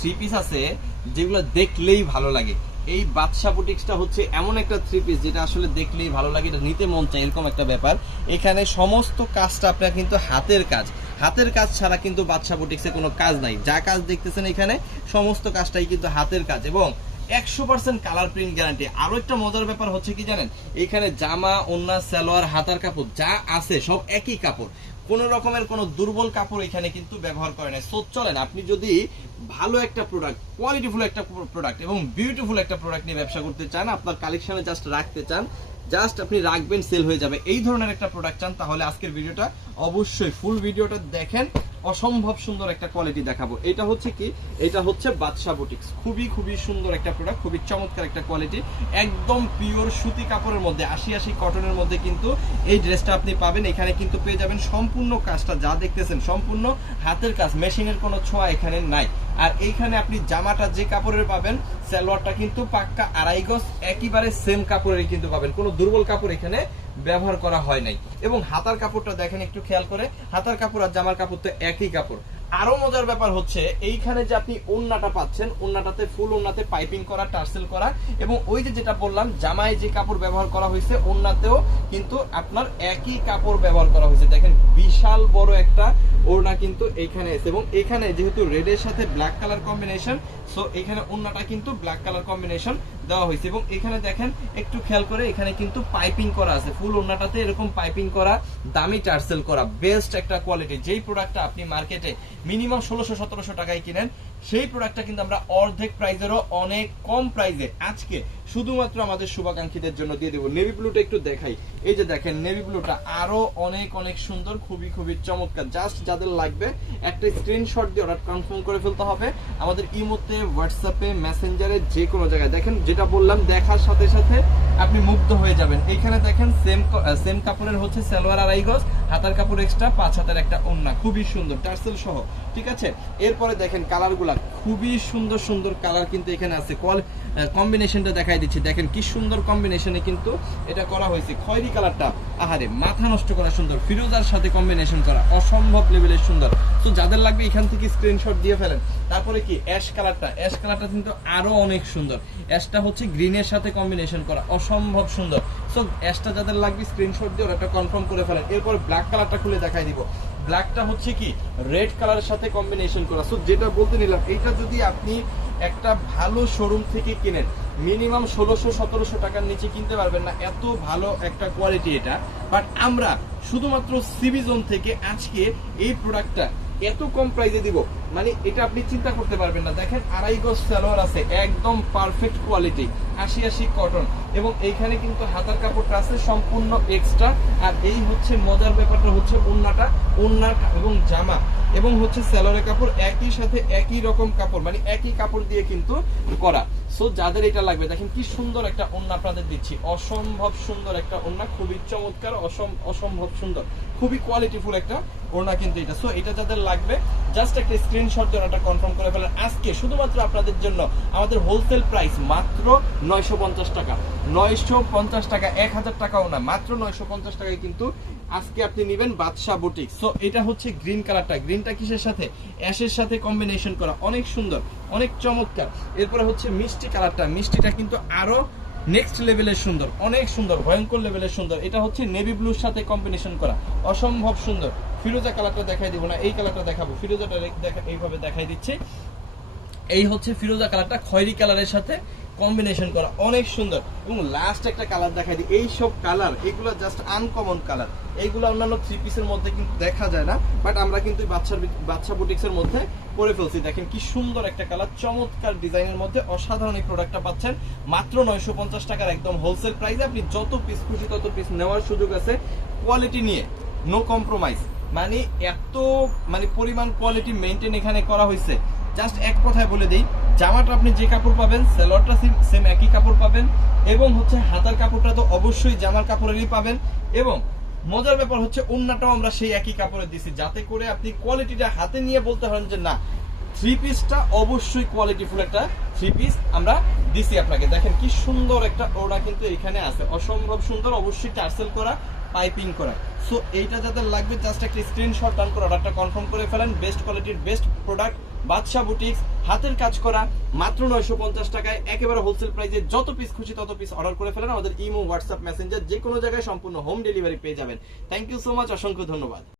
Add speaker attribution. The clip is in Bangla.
Speaker 1: থ্রি পিস আছে, যেগুলো দেখলেই ভালো লাগে। এই বাদশা বুটিক্সটা হচ্ছে এমন একটা থ্রি পিস যেটা আসলে দেখলেই ভালো লাগে, এটা নিতে মন চায়, এরকম একটা ব্যাপার। এখানে সমস্ত কাজটা আপনার কিন্তু হাতের কাজ। হাতের কাজ ছাড়া কিন্তু বাদশা বুটিক্সে কোনো কাজ নাই। যা কাজ দেখতেছেন এখানে, সমস্ত কাজটাই কিন্তু হাতের কাজ। এবং একশো পার্সেন্ট কালার প্রিন্ট গ্যারান্টি আরও একটা মজার ব্যাপার হচ্ছে কি জানেন? এখানে জামা, ওন্না, সালোয়ার, হাতার কাপড়, যা আছে, সব একই কাপড়। কোনো রকমের কোনো দুর্বল কাপড় এখানে কিন্তু ব্যবহার করে না সো চলেন, আপনি যদি ভালো একটা প্রোডাক্ট কোয়ালিটিফুল একটা প্রোডাক্ট এবং বিউটিফুল একটা প্রোডাক্ট নিয়ে ব্যবসা করতে চান, আপনার কালেকশনে জাস্ট রাখতে চান জাস্ট আপনি রাখবেন সেল হয়ে যাবে। এই ধরনের একটা প্রোডাক্ট চান, তাহলে আজকের ভিডিওটা অবশ্যই ফুল ভিডিওটা দেখেন। অসম্ভব সুন্দর একটা কোয়ালিটি দেখাবো। এটা হচ্ছে কি? এটা হচ্ছে বাদশা বুটিক্স খুবই খুবই সুন্দর একটা প্রোডাক্ট খুবই চমৎকার একটা কোয়ালিটি একদম পিওর সুতি কাপড়ের মধ্যে, আশি আশি কটনের মধ্যে কিন্তু এই ড্রেসটা আপনি পাবেন। এখানে কিন্তু পেয়ে যাবেন সম্পূর্ণ কাজটা যা দেখতেছেন, সম্পূর্ণ হাতের কাজ, মেশিনের কোনো ছোঁয়া এখানে নাই। আর এইখানে আপনি জামাটা যে কাপড়ের পাবেন, সালোয়ারটা কিন্তু পাক্কা আড়াই গজ, একেবারে সেম কাপড়েরই কিন্তু পাবেন। কোনো দুর্বল কাপড় এখানে ব্যবহার করা হয় নাই। এবং হাতার কাপড়টা দেখেন একটু খেয়াল করে, হাতার কাপড় আর জামার কাপড় তো একই কাপড়। আরও মজার ব্যাপার হচ্ছে, এইখানে যে আপনি ওন্নাটা পাচ্ছেন, ওন্নাটাতে ফুল ওন্নাতে পাইপিং করা, টার্সেল করা, এবং ওই যে যেটা বললাম, জামায় যে কাপড় ব্যবহার করা হয়েছে, ওন্নাতেও কিন্তু আপনার একই কাপড় ব্যবহার করা হয়েছে। দেখেন, বিশাল বড় একটা ওড়না কিন্তু এইখানে এসে এবং এখানে যেহেতু রেডের সাথে ব্ল্যাক কালার কম্বিনেশন সো এখানে ওন্নাটা কিন্তু ব্ল্যাক কালার কম্বিনেশন দেওয়া হয়েছে। এবং এখানে দেখেন, একটু খেয়াল করে, এখানে কিন্তু পাইপিং করা আছে। ফুল ওনাটাতে এরকম পাইপিং করা, দামি টার্সেল করা বেস্ট একটা কোয়ালিটি যেই প্রোডাক্টটা আপনি মার্কেটে মিনিমাম ষোলোশো, সতেরোশো টাকায় কিনেন, সেই প্রোডাক্টটা কিন্তু আমরা অর্ধেক প্রাইজেরও অনেক কম প্রাইজে আজকে শুধুমাত্র আমাদের শুভাকাঙ্ক্ষীদের জন্য দিয়ে দেবো। নেভি ব্লুটা একটু দেখাই। এই যে দেখেন নেভি ব্লুটা আরও অনেক অনেক সুন্দর, খুবই খুবই চমৎকার। জাস্ট যাদের লাগবে, একটা স্ক্রিনশট দিয়ে অর্ডার কনফার্ম করে ফেলতে হবে। আমাদের ইমোতে হোয়াটসঅ্যাপে মেসেঞ্জারে যে কোনো জায়গায়। দেখেন, যেটা বললাম, দেখার সাথে সাথে আপনি মুগ্ধ হয়ে যাবেন। এইখানে দেখেন সেম সেম কাপড়ের হচ্ছে সালোয়ার আড়াই গজ, হাতার কাপড় এক্সট্রা পাঁচ হাতের একটা ওন্না। খুবই সুন্দর, টার্সেল সহ। ঠিক আছে? এরপরে দেখেন কালারগুলা খুবই সুন্দর সুন্দর কালার কিন্তু এখানে আছে। কল কম্বিনেশনটা দেখাই দিচ্ছি। দেখেন কি সুন্দর কম্বিনেশনে কিন্তু এটা করা হয়েছে। খয়েরি কালারটা আহারে, মাথা নষ্ট করা সুন্দর। ফিরোজার সাথে কম্বিনেশন করা, অসম্ভব লেভেলের সুন্দর। তো যাদের লাগবে এখান থেকে স্ক্রিনশট দিয়ে ফেলেন। তারপরে কি অ্যাশ কালারটা অ্যাশ কালারটা কিন্তু আরও অনেক সুন্দর। অ্যাশটা হচ্ছে গ্রিনের সাথে কম্বিনেশন করা, অসম্ভব সুন্দর। সো অ্যাশটা যাদের লাগবে স্ক্রিনশট দিয়ে ওটা কনফার্ম করে ফেলেন। এরপর ব্ল্যাক কালারটা খুলে দেখাই দিব। ব্ল্যাকটা হচ্ছে কি? রেড কালারের সাথে কম্বিনেশন করা। সো যেটা বলতে নিলাম এটা যদি আপনি একটা ভালো শোরুম থেকে কিনেন মিনিমাম ষোলোশো, সতেরোশো টাকার নিচে কিনতে পারবেন না। এত ভালো একটা কোয়ালিটি এটা। বাট আমরা শুধুমাত্র সিবিজোন থেকে আজকে এই প্রোডাক্টটা এত কম প্রাইজে দিব। মানে এটা আপনি চিন্তা করতে পারবেন না। দেখেন আড়াই গজ সালোয়ার আছে, একদম পারফেক্ট কোয়ালিটি আশি আশি কটন এবং এইখানে কিন্তু হাতার কাপড়টা আছে সম্পূর্ণ এক্সট্রা আর এই হচ্ছে মজার ব্যাপারটা হচ্ছে ওন্নাটা ওন্না এবং জামা। এবং হচ্ছে স্যালোয়ারের কাপড় একই সাথে একই রকম কাপড় মানে একই কাপড় দিয়ে কিন্তু করা। সো যাদের এটা লাগবে, দেখেন কি সুন্দর একটা ওন্না আপনাদের দিচ্ছি। অসম্ভব সুন্দর একটা ওন্না খুবই চমৎকার, অসম অসম্ভব সুন্দর। খুবই কোয়ালিটিফুল একটা ওড়না কিন্তু এটা। সো এটা যাদের লাগবে জাস্ট একটা স্ক্রিনশট দিয়ে ওটা কনফার্ম করে ফেলেন। আজকে শুধুমাত্র আপনাদের জন্য আমাদের হোলসেল প্রাইস মাত্র নয়শো পঞ্চাশ টাকা। নয়শো পঞ্চাশ টাকা, এক হাজার টাকাও না মাত্র নয়শো পঞ্চাশ টাকায় কিন্তু আজকে আপনি নেবেন বাদশা বুটিক সো এটা হচ্ছে গ্রিন কালারটা গ্রিনটা কিসের সাথে? অ্যাশের সাথে কম্বিনেশন করা। অনেক সুন্দর, অনেক চমৎকার। এরপরে হচ্ছে মিষ্টি কালারটা মিষ্টিটা কিন্তু আরও নেক্সট লেভেলের সুন্দর, অনেক সুন্দর, ভয়ঙ্কর লেভেলের সুন্দর। এটা হচ্ছে নেভি ব্লুর সাথে কম্বিনেশন করা। অসম্ভব সুন্দর। ফিরোজা কালারটা দেখাই দিব না, এই কালারটা দেখাবো। ফিরোজাটা দেখা এইভাবে দেখাই দিচ্ছি। এই হচ্ছে ফিরোজা কালারটা খয়েরি কালারের সাথে। কম্বিনেশন করা অনেক সুন্দর। এবং লাস্ট একটা কালার দেখাই দিই এই সব কালার এগুলো জাস্ট আনকমন কালার এইগুলো অন্যান্য থ্রি পিসের মধ্যে কিন্তু দেখা যায় না বাট আমরা কিন্তু বাচ্চার বাচ্চা বুটিক্সের মধ্যে করে ফেলছি। দেখেন কি সুন্দর একটা কালার চমৎকার ডিজাইনের মধ্যে অসাধারণ এই প্রোডাক্টটা পাচ্ছেন। মাত্র নয়শো পঞ্চাশ টাকার একদম হোলসেল প্রাইসে আপনি যত পিস খুশি তত পিস নেওয়ার সুযোগ আছে কোয়ালিটি নিয়ে নো কম্প্রোমাইজ মানে এত মানে পরিমাণ কোয়ালিটি মেনটেন এখানে করা হয়েছে। জাস্ট এক কথায় বলে দিই জামাটা আপনি যে কাপড় পাবেন সেলরটা সেম একই কাপড় পাবেন এবং হচ্ছে হাতার কাপড়টা তো অবশ্যই জামার কাপড়েরই পাবেন এবং মজার ব্যাপার হচ্ছে অন্যটাও আমরা সেই একই কাপড়ে দিছি, যাতে করে আপনি কোয়ালিটিটা হাতে নিয়ে বলতে পারেন যে, না থ্রি পিসটা অবশ্যই কোয়ালিটিফুল একটা থ্রি পিস আমরা দিছি আপনাকে। দেখেন কি সুন্দর একটা ওড়না কিন্তু এখানে আছে। অসম্ভব সুন্দর, অবশ্যই টার্সেল করা, পাইপিং করা। সো এইটা যাদের লাগবে জাস্ট একটা স্ক্রিনশট ডান করে অর্ডারটা কনফার্ম করে ফেলেন। বেস্ট কোয়ালিটির বেস্ট প্রোডাক্ট বাদশা বুটিক, হাতের কাজ করা, মাত্র নয়শো পঞ্চাশ টাকায় একেবারে হোলসেল প্রাইসে যত পিস খুশি তত পিস অর্ডার করে ফেলেন। আমাদের ইমো হোয়াটসঅ্যাপ মেসেঞ্জার যে কোনো জায়গায় সম্পূর্ণ হোম ডেলিভারি পেয়ে যাবেন। থ্যাংক ইউ সো মাচ অসংখ্য ধন্যবাদ।